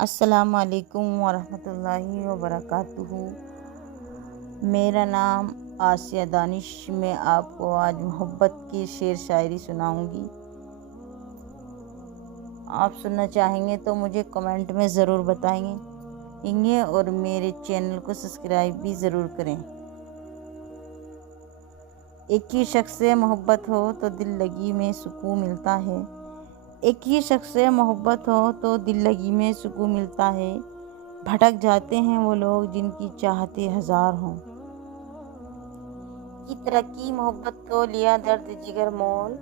अस्सलाम वालेकुम वरहमतुल्लाहि वबरकातुहू। मेरा नाम आसिया दानिश। मैं आपको आज मोहब्बत की शेर शायरी सुनाऊंगी। आप सुनना चाहेंगे तो मुझे कमेंट में ज़रूर बताएंगे और मेरे चैनल को सब्सक्राइब भी ज़रूर करें। एक ही शख्स से मोहब्बत हो तो दिल लगी में सुकून मिलता है। एक ही शख्स से मोहब्बत हो तो दिल लगी में सुकून मिलता है। भटक जाते हैं वो लोग जिनकी चाहते हजार हों। की तरक्की मोहब्बत को लिया दर्द जिगर मोल।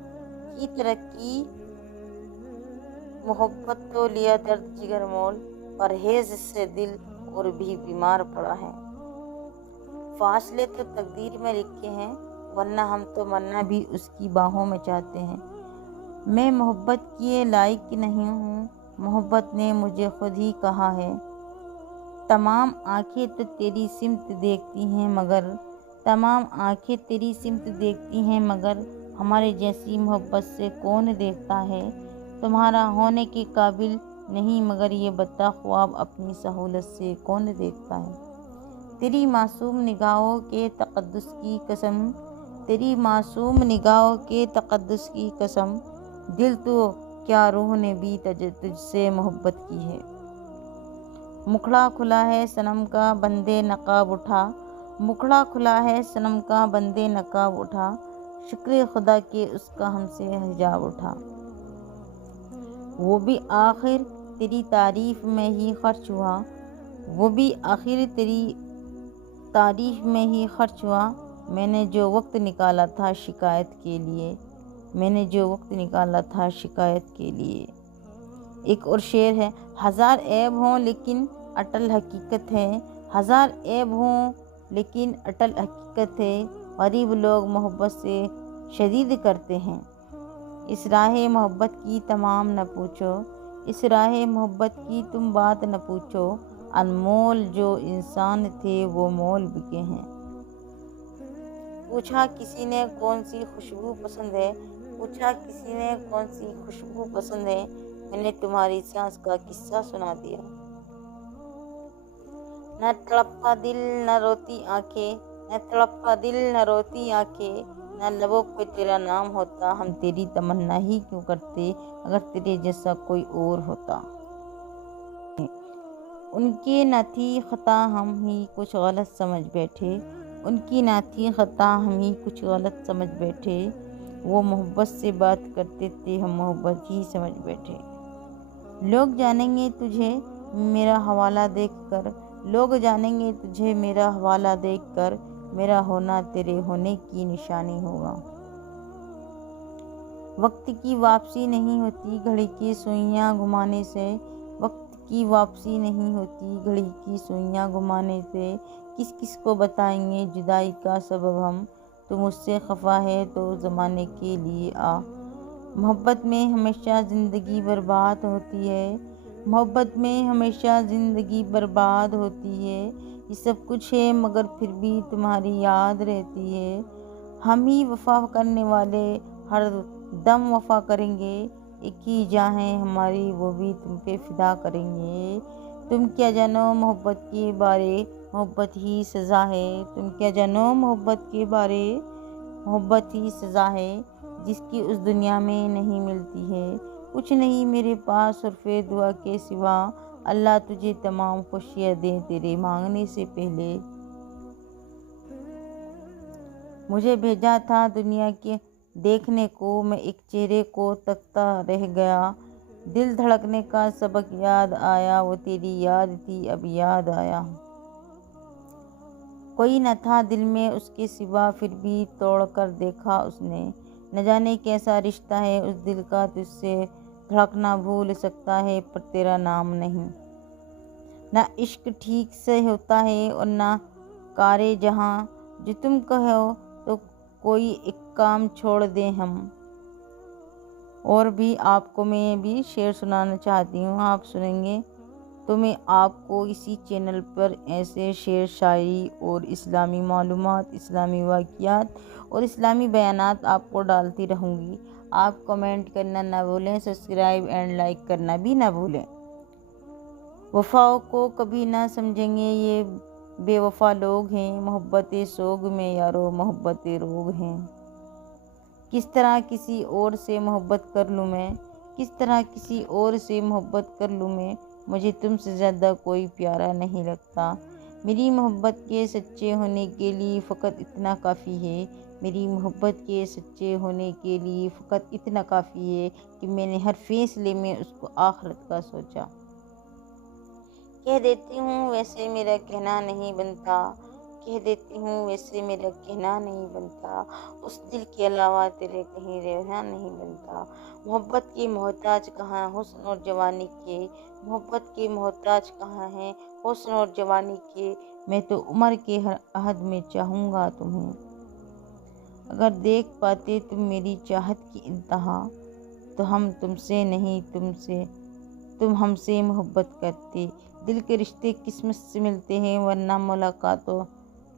की तरक्की मोहब्बत को लिया दर्द जिगर मोल। परहेज से दिल और भी बीमार पड़ा है। फासले तो तकदीर में लिखे हैं, वरना हम तो मरना भी उसकी बाहों में चाहते हैं। मैं मोहब्बत किए लायक नहीं हूँ, मोहब्बत ने मुझे खुद ही कहा है। तमाम आंखें तो तेरी सिमत देखती हैं मगर हमारे जैसी मोहब्बत से कौन देखता है। तुम्हारा होने के काबिल नहीं मगर ये बता ख्वाब अपनी सहूलत से कौन देखता है। तेरी मासूम निगाहों के तक़द्दुस की कसम, दिल तो क्या रूह ने भी तुझसे मोहब्बत की है। मुखड़ा खुला है सनम का बंदे नकाब उठा, शुक्र खुदा के उसका हमसे हिजाब उठा। वो भी आखिर तेरी तारीफ में ही खर्च हुआ। मैंने जो वक्त निकाला था शिकायत के लिए। एक और शेर है, हजार ऐब हों लेकिन अटल हकीकत है। गरीब लोग मोहब्बत से शदीद करते हैं। इस राह मोहब्बत की तुम बात न पूछो। अनमोल जो इंसान थे वो मोल बिके हैं। पूछा किसी ने कौन सी खुशबू पसंद है, मैंने तुम्हारी सांस का किस्सा सुना दिया। न तड़पता दिल न रोती आंखें, न लबों पे तेरा नाम होता। हम तेरी तमन्ना ही क्यों करते अगर तेरे जैसा कोई और होता। उनकी न थी खता हम ही कुछ गलत समझ बैठे। वो मोहब्बत से बात करते थे, हम मोहब्बत ही समझ बैठे। लोग जानेंगे तुझे मेरा हवाला देखकर, मेरा होना तेरे होने की निशानी होगा। वक्त की वापसी नहीं होती घड़ी की सुइयां घुमाने से, किस किस को बताएंगे जुदाई का सबब हम। तू मुझसे खफा है तो ज़माने के लिए आ। मोहब्बत में हमेशा ज़िंदगी बर्बाद होती है। ये सब कुछ है मगर फिर भी तुम्हारी याद रहती है। हम ही वफा करने वाले हर दम वफा करेंगे। एक ही जान है हमारी, वो भी तुम पे फिदा करेंगे। तुम क्या जानो मोहब्बत के बारे, मोहब्बत ही सज़ा है जिसकी उस दुनिया में नहीं मिलती है। कुछ नहीं मेरे पास सिर्फ़ दुआ के सिवा, अल्लाह तुझे तमाम खुशियाँ दे तेरे मांगने से पहले। मुझे भेजा था दुनिया के देखने को, मैं एक चेहरे को तकता रह गया। दिल धड़कने का सबक याद आया, वो तेरी याद थी अब याद आया। कोई न था दिल में उसके सिवा, फिर भी तोड़ कर देखा उसने। न जाने कैसा रिश्ता है उस दिल का तुझसे, धड़कना भूल सकता है पर तेरा नाम नहीं। ना इश्क ठीक से होता है और ना कारे जहाँ, जो तुम कहो तो कोई एक काम छोड़ दें हम। और भी आपको मैं भी शेर सुनाना चाहती हूँ, आप सुनेंगे तो मैं आपको इसी चैनल पर ऐसे शेर शायरी और इस्लामी मालूमात, इस्लामी वाक़ियात और इस्लामी बयानात आपको डालती रहूँगी। आप कमेंट करना ना भूलें, सब्सक्राइब एंड लाइक करना भी ना भूलें। वफ़ाओं को कभी ना समझेंगे, ये बेवफ़ा लोग हैं। मोहब्बत सोग में यारो मोहब्बत रोग हैं। किस तरह किसी और से मोहब्बत कर लूँ मैं, किस तरह किसी और से मोहब्बत कर लूँ मैं। मुझे तुमसे ज़्यादा कोई प्यारा नहीं लगता। मेरी मोहब्बत के सच्चे होने के लिए फ़कत इतना काफ़ी है। मेरी मोहब्बत के सच्चे होने के लिए फ़कत इतना काफ़ी है कि मैंने हर फैसले में उसको आखिरत का सोचा। कह देती हूँ वैसे मेरा कहना नहीं बनता, कह देती हूँ वैसे मेरा कहना नहीं बनता। उस दिल के अलावा तेरे कहीं रहना नहीं बनता। मोहब्बत की मोहताज कहाँ हुस्न और जवानी के, मोहब्बत की मोहताज कहाँ है हुस्न और जवानी के। मैं तो उम्र के हर अहद में चाहूँगा तुम्हें। अगर देख पाते तुम मेरी चाहत की इंतहा, तो हम तुमसे नहीं तुम हमसे मोहब्बत करते। दिल के रिश्ते किस्मत से मिलते हैं, वरना मुलाकातों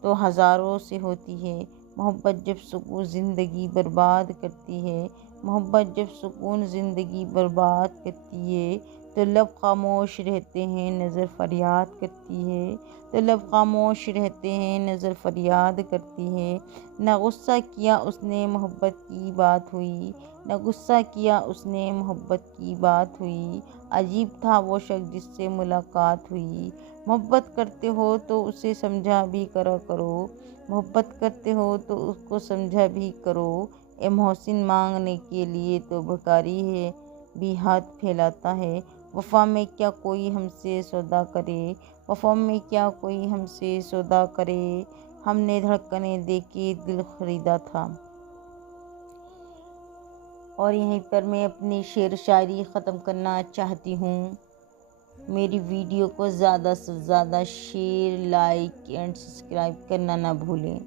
तो हज़ारों से होती है। मोहब्बत जब सुकून ज़िंदगी बर्बाद करती है, मोहब्बत जब सुकून ज़िंदगी बर्बाद करती है, तो लब खामोश रहते हैं नज़र फरियाद करती है। तो लब खामोश रहते हैं नज़र फरियाद करती है। न गुस्सा किया उसने मोहब्बत की बात हुई, न गुस्सा किया उसने मोहब्बत की बात हुई। अजीब था वो शख्स जिससे मुलाकात हुई। मोहब्बत करते हो तो उसे समझा भी करा करो, मोहब्बत करते हो तो उसको समझा भी करो। ए मोहसिन मांगने के लिए तो भिखारी है भी हाथ फैलाता है। वफ़ा में क्या कोई हमसे सौदा करे, वफ़ा में क्या कोई हमसे सौदा करे। हमने धड़कने दे के दिल खरीदा था। और यहीं पर मैं अपनी शेर शायरी ख़त्म करना चाहती हूँ। मेरी वीडियो को ज़्यादा से ज़्यादा शेयर, लाइक एंड सब्सक्राइब करना ना भूलें।